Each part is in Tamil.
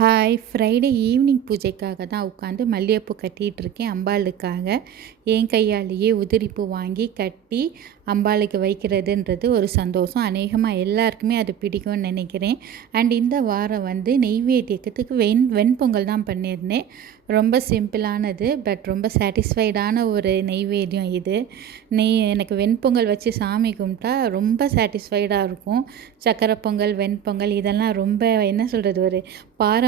ஹாய் ஃப்ரைடே ஈவினிங் பூஜைக்காக தான் உட்காந்து மல்லிகைப்பூ கட்டிகிட்டு இருக்கேன் அம்பாளுக்காக என் கையாலேயே உதிரிப்பூ வாங்கி கட்டி அம்பாளுக்கு வைக்கிறதுன்றது ஒரு சந்தோஷம். அநேகமாக எல்லாருக்குமே அது பிடிக்கும்னு நினைக்கிறேன். அண்ட் இந்த வாரம் வந்து நெய்வேத்தியத்துக்கு வெண் வெண்பொங்கல் தான் பண்ணியிருந்தேன். ரொம்ப சிம்பிளானது பட் ரொம்ப சாட்டிஸ்ஃபைடான ஒரு நெய்வேத்தியம் இது. நெய் எனக்கு வெண்பொங்கல் வச்சு சாமி கும்பிட்டா ரொம்ப சாட்டிஸ்ஃபைடாக இருக்கும். சக்கரை பொங்கல் வெண்பொங்கல் இதெல்லாம் ரொம்ப என்ன சொல்கிறது ஒரு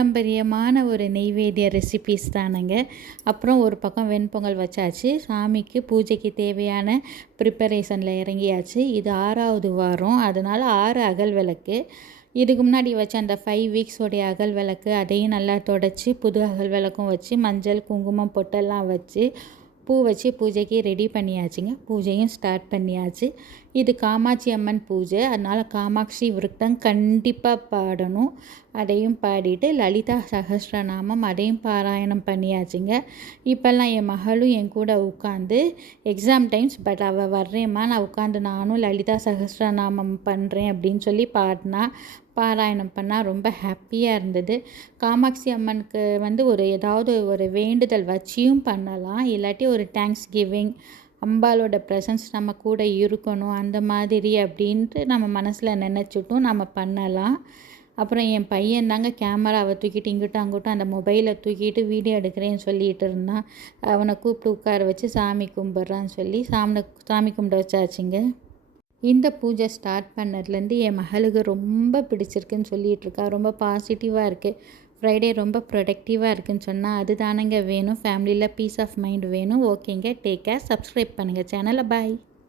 பாரம்பரியமான ஒரு நெய்வேத்திய ரெசிபீஸ் தானுங்க. அப்புறம் ஒரு பக்கம் வெண்பொங்கல் வச்சாச்சு. சாமிக்கு பூஜைக்கு தேவையான ப்ரிப்பரேஷனில் இறங்கியாச்சு. இது ஆறாவது வாரம். அதனால் ஆறு அகல் விளக்கு. இதுக்கு முன்னாடி வச்ச அந்த ஃபைவ் வீக்ஸோடைய அகல் விளக்கு அதையும் நல்லா தொடச்சி புது அகல் விளக்கும் வச்சு மஞ்சள் குங்குமம் பொட்டெல்லாம் வச்சு பூ வச்சு பூஜைக்கு ரெடி பண்ணியாச்சுங்க. பூஜையும் ஸ்டார்ட் பண்ணியாச்சு. இது காமாட்சி அம்மன் பூஜை. அதனால் காமாட்சி விருத்தம் கண்டிப்பாக பாடணும். அதையும் பாடிட்டு லலிதா சகஸ்ரநாமம் அதையும் பாராயணம் பண்ணியாச்சுங்க. இப்போல்லாம் என் மகளும் என் கூட உட்காந்து எக்ஸாம் டைம்ஸ் பட் அவள் வர்றேம்மா நான் உட்காந்து நானும் லலிதா சகஸ்ரநாமம் பண்ணுறேன் அப்படின்னு சொல்லி பாடினா பாராயணம் பண்ணால் ரொம்ப ஹாப்பியாக இருந்தது. காமாட்சி அம்மனுக்கு வந்து ஒரு ஏதாவது ஒரு வேண்டுதல் வச்சியும் பண்ணலாம். இல்லாட்டி ஒரு தேங்க்ஸ் கிவிங் அம்பாலோட ப்ரெசன்ஸ் நம்ம கூட இருக்கணும் அந்த மாதிரி அப்படின்ட்டு நம்ம மனசில் நினச்சிட்டும் நம்ம பண்ணலாம். அப்புறம் என் பையன் தாங்க கேமராவை தூக்கிட்டு இங்கிட்டும் அங்கிட்டும் அந்த மொபைலை தூக்கிட்டு வீடியோ எடுக்கிறேன்னு சொல்லிகிட்டு இருந்தான். அவனை கூப்பிட்டு உட்கார வச்சு சாமி கும்பிட்றான்னு சொல்லி சாமி சாமி கும்பிட வச்சாச்சுங்க. இந்த பூஜை ஸ்டார்ட் பண்ணதுலேருந்து என் மகளுக்கு ரொம்ப பிடிச்சிருக்குன்னு சொல்லிகிட்டு இருக்கா. ரொம்ப பாசிட்டிவாக இருக்குது ஃப்ரைடே ரொம்ப ப்ரொடக்டிவாக இருக்குன்னு சொன்னால் அது தானங்க வேணும். ஃபேமிலியில் பீஸ் ஆஃப் மைண்ட் வேணும். ஓகேங்க டேக் கேர் சப்ஸ்கிரைப் பண்ணுங்கள் சேனலை பாய்